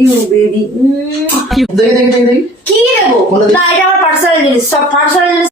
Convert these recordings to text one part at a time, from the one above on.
You baby দেখি দেখি দেখি কি দিবি? না এটা আমার পার্সোনাল জিনিস সব পার্সোনাল জিনিস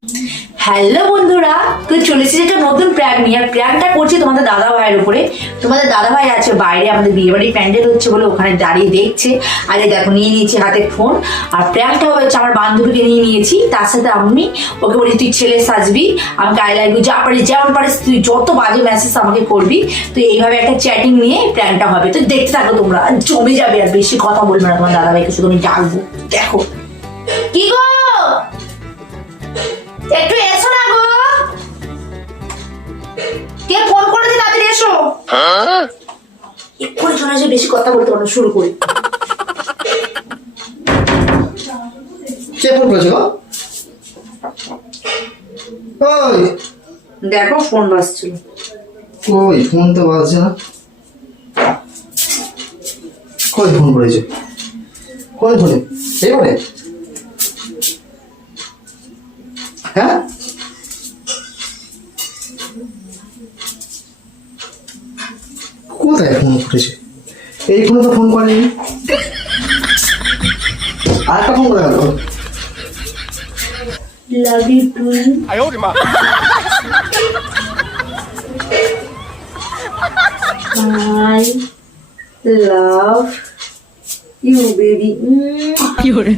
হ্যালো বন্ধুরা, তো চলে এসেছি একটা নতুন প্র্যাঙ্ক নিয়ে। আর প্র্যাঙ্কটা করছি তোমাদের দাদা ভাইয়ের উপরে। তোমাদের দাদা ভাই আছে বাইরে, আমাদের বিয়ে বাড়ির প্যান্ডেল হচ্ছে বলে ওখানে দাঁড়িয়ে দেখছে। আগে দেখো, নিয়ে নিয়েছি হাতে ফোন আর প্র্যাঙ্কটা হচ্ছে আমার বান্ধবীকে নিয়ে নিয়েছি। তার সাথে আমি, ওকে বলি, তুই ছেলে সাজবি, আমি গায়ে লাগবি যা পারিস, যেমন পারিস, তুই যত বাজে মেসেজ আমাকে করবি, তো এইভাবে একটা চ্যাটিং নিয়ে প্র্যাঙ্কটা হবে। তো দেখতে থাকো তোমরা জমে যাবে আর বেশি কথা বলবে না তোমার দাদা ভাইকে শুধু আমি ডাকবো। দেখো। এক্ষুনি চলে এসে বেশি কথা বলতে পারো শুরু করি। কে ফোন করেছে গো? ওই। দেখো ফোন বাজছিল কই ফোন তো বাজছে না। কই ফোন করেছে? কোন ফোনে এই ফোনে হ্যাঁ? তাই ফোন করেছে এই ফোনে তো ফোন করেনি। আর একটা ফোন করে গেল লাভ ইউ টু আই কি হরে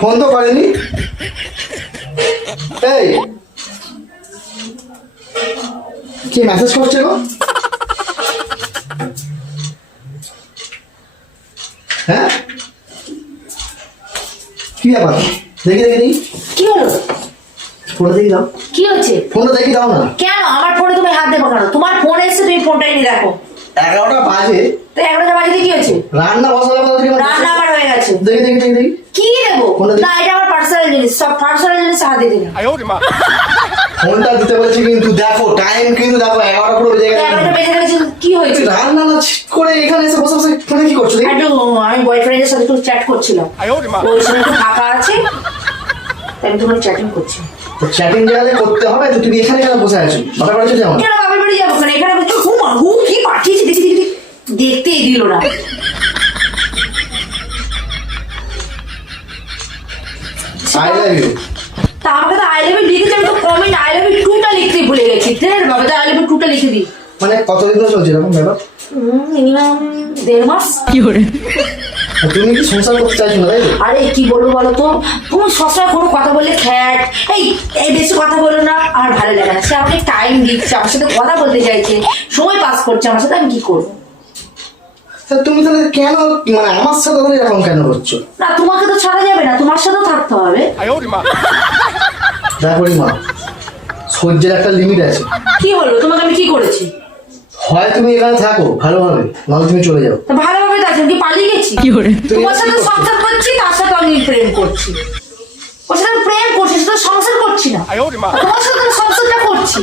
ফোন তো করেনি? এই! কি মেসেজ করছে গো? হ্যাঁ? কি ব্যাপার? দেখি দেখি দেখি। কি হলো? ফোনটা দেখি দাও। কি হচ্ছে? ফোনটা দেখি দাও না। কেন? আমার ফোনে তুমি হাত দেবো কেন? তোমার ফোন এসছে তুমি ফোনটাই নিয়ে দেখো। এগারোটা বাজে। তো এগারোটা বাজে কি হয়েছে? রান্না বসালে কথা তুমি রান্না আমার হয়ে গেছে। দেখি দেখি দেখি কি দেবো? না এটা আমার পার্সোনাল জিনিস। সব পার্সোনাল জিনিস হাতে দিন ফোনটা দিতে বলেছি কিন্তু দেখো টাইম কিন্তু দেখো এগারোটা পুরো বেজে গেছে। এগারোটা বেজে গেছে কি হয়েছে? রান্না না ছিট করে এখানে এসে বসে বসে ফোনে কি করছ? আমি বয়ফ্রেন্ডের সাথে একটু চ্যাট করছিলাম। ওই একটু ফাঁকা আছে। তাই আমি তোমার চ্যাটিং করছি। চ্যাটিং জায়গায় করতে হবে তো তুমি এখানে কেন বসে আছো? বাবার বাড়ি চলে যাও কেন বাবার বাড়ি যাব? মানে এখানে ঘুমা ঘুম পাঠিয়েছি? দেখি দেখি দেখি। দেখতেই দিল না। আই লাভ ইউ তা আমাকে তো আই লাভ ইউ লিখেছি আমি তো কমেন্ট আই লাভ ইউ টুটা লিখতে ভুলে গেছি। দেখ বাবা তো আই লাভ ইউ টুটা লিখে দিই। মানে কতদিন ধরে চলছে এরকম ব্যাপার? মিনিমাম দেড় মাস। 有人，আর তুমি কি সংসার করতে চাইছো না আরে কি বলব বলো তো তুমি সবসময় কোনো কথা বললে খ্যাট। এই এই বেশি কথা বলো না আর ভালো লাগে না সে আমাকে টাইম দিচ্ছে আমার সাথে কথা বলতে চাইছে। সময় পাস করছে আমার সাথে আমি কি করব? তুমি তাহলে কেন মানে আমার সাথে তাহলে এরকম কেন করছ? না তোমাকে তো ছাড়া যাবে না তোমার সাথে থাকতে হবে। দেখো মা সহ্যের একটা লিমিট আছে। কি হলো? তোমাকে আমি কি করেছি? হয় তুমি এখানে থাকো ভালোভাবে নাহলে তুমি চলে যাও। তা ভালোভাবে দেখেন কি পালিয়ে গেছি। কি করে? তোমার সাথে সংসার করছি তার সাথে আমি প্রেম করছি। ওর সাথে প্রেম করছি শুধু সংসার করছি না। তোমার সাথে আমি সংসারটা করছি।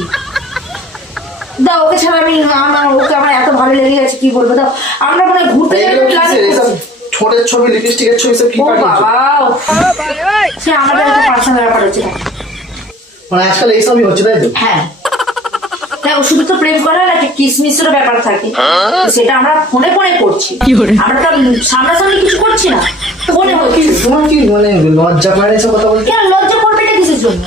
দাও ওকে ছাড়া আমি আমার ওকে আমার এত ভালো লেগে গেছে কি বলব? দাও আমরা মনে হয় ঘুরতে যাব প্ল্যান ঠোঁটের ছবি লিপস্টিকের ছবি সব কি পাঠিয়েছো আমাদের একটা পার্সোনাল ব্যাপার হচ্ছে। মানে আজকাল এইসবই হচ্ছে তাই তো? হ্যাঁ। দেখো শুধু তো প্রেম করা না একটা কিসমিসেরও ব্যাপার থাকে? সেটা আমরা ফোনে ফোনে করছি। কি করে? আমরা তো সামনাসামনি কিছু করছি না। ফোনে তোমার কি মানে লজ্জা পায় না এসব কথা বলতে? কেন লজ্জা করবে এটা কিসের জন্য?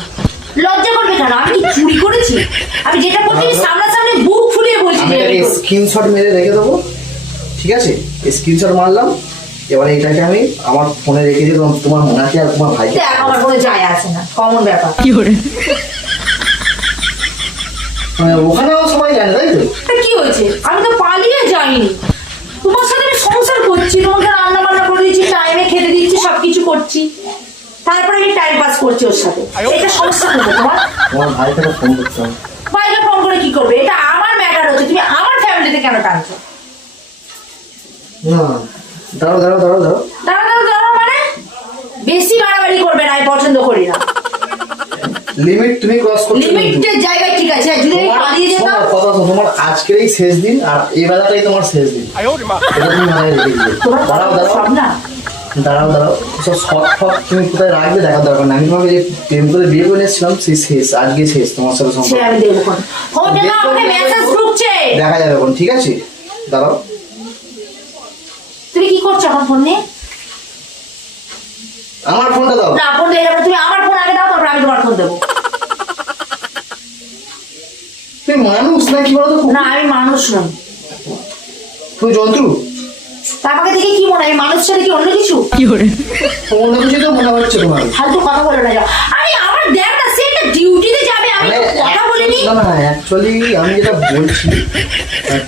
লজ্জা করবে কেন? আমি কি চুরি করেছি? আমি যেটা করছি আমি সামনাসামনি বুক ফুলিয়ে বলছি। স্ক্রিনশট মেরে রেখে দেবো। ঠিক আছে? স্ক্রিনশট মারলাম। এবারে এটাকে আমি আমার ফোনে রেখে দিয়ে তোমার- মনে আছে আর তোমার ভাইকে দেখ আমার কোনো যায় আসে না। কমন ব্যাপার। কি মানে ওখানেও সবাই জানে তাই তো? কি হয়েছে? আমি তো পালিয়ে যাইনি। তোমার সাথে আমি সংসার করছি তোমাকে রান্না বান্না করে দিচ্ছি টাইমে খেতে দিচ্ছি সবকিছু করছি। তারপরে আমি টাইম পাস করছি ওর সাথে। এটা সমস্যা কোথায় তোমার? তোমার ভাইকে ফোন করতে হবে। বাইরে ফোন করে কি করবে? এটা আমার ম্যাটার হচ্ছে তুমি আমার ফ্যামিলিতে কেন টানছো? না দাঁড়াও দাঁড়াও দাঁড়াও দাঁড়াও। দাঁড়া দাঁড়া দাঁড়া মানে? বেশি বাড়াবাড়ি করবে না আমি পছন্দ করি না। লিমিট তুমি ক্রস করছ। লিমিটের জায়গায় ঠিক আছে যদি তোমার আজকের এই শেষ দিন আর এই বেলাটাই তোমার শেষ দিন। দাঁড়াও দাঁড়াও। দাঁড়াও সব তুমি কোথায় রাখবে দেখা দরকার না আমি তোমাকে যে প্রেম করে বিয়ে করে এসেছিলাম সেই শেষ আজকে শেষ তোমার সাথে দেখা। যাবে এখন ঠিক আছে? দাঁড়াও। তুমি কি করছ আমার ফোন আমার ফোনটা দাও। না ফোন দিয়ে তুমি আমার ফোন আগে দাও তারপর আমি তোমার ফোন দেবো। মানুষ না কি বলতো না আমি মানুষ নই। জন্তু? তারপরে দেখে কি মনে হয় মানুষ ছেড়ে কি অন্য কিছু? অন্য কিছু তো মনে হচ্ছে তোমার। ফালতু কথা বলে না আমার দেখ না সে একটা ডিউটিতে যাবে আমি কথা বলিনি। না না অ্যাকচুয়ালি আমি যেটা বলছি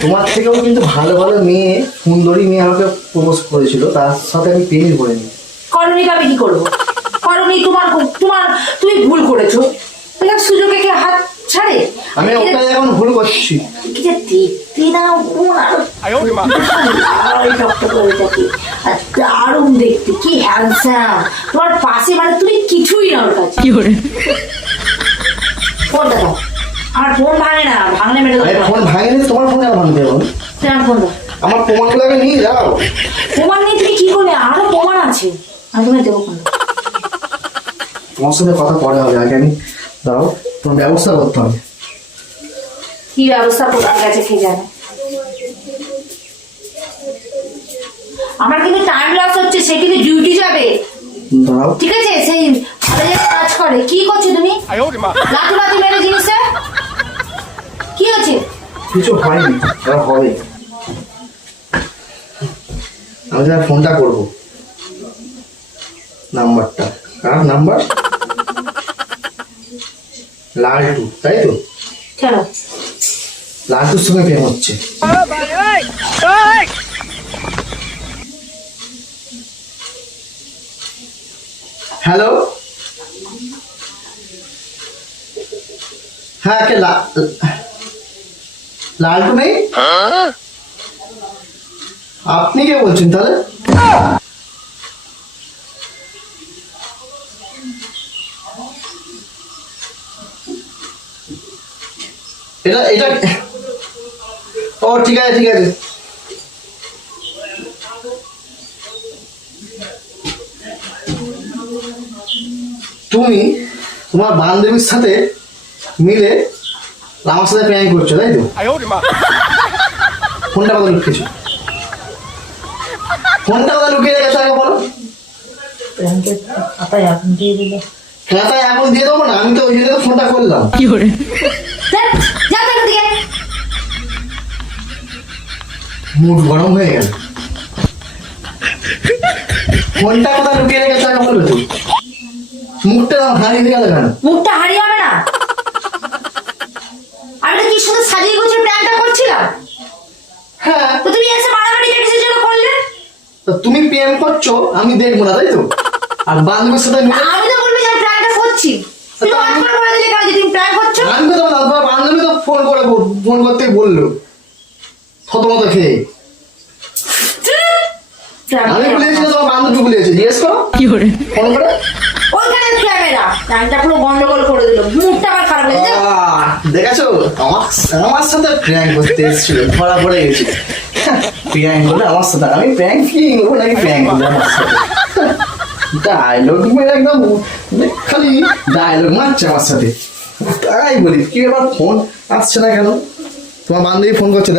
তোমার থেকেও কিন্তু ভালো ভালো মেয়ে সুন্দরী মেয়ে আমাকে প্রপোজ করেছিল তার সাথে আমি প্রেমই করিনি। করণী আমি কি করব? করণী তোমার তোমার তুমি ভুল করেছ। সুযোগে কে হাত ছাড়ে? আমি ওটাই এখন ভুল করছি। কি যে দেখতে না কোন আরও দারুণ দেখতে কি হ্যান্ডসাম তোমার পাশে মানে তুমি কিছুই না ওর কাছে। ফোনটা দাও। আমার ফোন ভাঙে না ভাঙলে মেরে দেবো ফোন ভাঙেনি তোমার ফোন আর ভাঙতে হবে তোমার ফোন দাও। আমার প্রমাণগুলো আগে নিয়ে যাও। প্রমাণ নিয়ে তুমি কি করলে? আরও প্রমাণ আছে। আমি তোমায় দেবো তোমার সাথে কথা পরে হবে আগে আমি দাও। তোমার ব্যবস্থা করতে হবে। কি ব্যবস্থা কোথায় গেছে কে জানে? আমার কিন্তু টাইম লস হচ্ছে সে কিন্তু ডিউটি যাবে। ঠিক আছে? সেই কাজ করে। কি করছ তুমি? লাঠি লাঠি মেরে জিনিসে কি হচ্ছে? কিছু হয়নি আর হবে। আমি ফোনটা করব। নাম্বারটা কার নাম্বার লালটু তাই তো? চলো লালটুর সঙ্গে প্রেম হচ্ছে। হ্যালো? হ্যাঁ কে লালটু নেই? আপনি কে বলছেন তাহলে? এটা এটা ও ঠিক আছে ঠিক আছে। তুমি তোমার বান্ধবীর সাথে মিলে আমার সাথে প্ল্যান করছ তাই তো? ফোনটা কথা লুকিয়েছো ফোনটা কথা লুকিয়ে রেখেছো আগে বলো। খাতায় দিয়ে এখন দিয়ে দেবো না আমি তো ওই জন্য ফোনটা করলাম। যা থেকে দিকে মুড গরম হয়ে গেল। ফোনটা কোথায় লুকিয়ে রেখেছো আগে বলো তো মুখটা হারিয়ে দিয়ে গেল কেন? মুখটা হারিয়ে হবে না। আমি তো কি সুন্দর সাজিয়ে গুছিয়ে প্ল্যানটা করছিলাম? হ্যাঁ। তো তুমি এসে মারামারিটা কিসের জন্য করলে? তো তুমি প্রেম করছ আমি দেখব না তাই তো? আর বান্ধবীর সাথে আমি তো বলবি যে প্ল্যানটা করছি। তুমি করে বলে দিলে কেন যে তুমি প্ল্যান করছ? আমি তো তোমার তোমার বান্ধবী তো ফোন করে ফোন করতে বলল। থতমত খেয়ে। আমি বলেছি তোমার বান্ধবী বলেছে জিজ্ঞেস করো। ফোন করে। ওইখানে ক্যামেরা। পুরো গন্ডগোল করে দিল। মুখটা আমার খারাপ হয়ে যায় দেখেছ? আমার আমার সাথে প্র্যাঙ্ক করতে এসেছিল। ধরা পড়ে গেছি। প্র্যাঙ্ক করলে আমার সাথে। আমি প্র্যাঙ্ক কি? করব নাকি প্র্যাঙ্ক করলে আমার সাথে। ডায়লগ মেরে একদম খালি ডায়লগ মারছে আমার সাথে। তাই বলি কি এবার ফোন আসছে না কেন? তোমার বান্ধবী ফোন করছে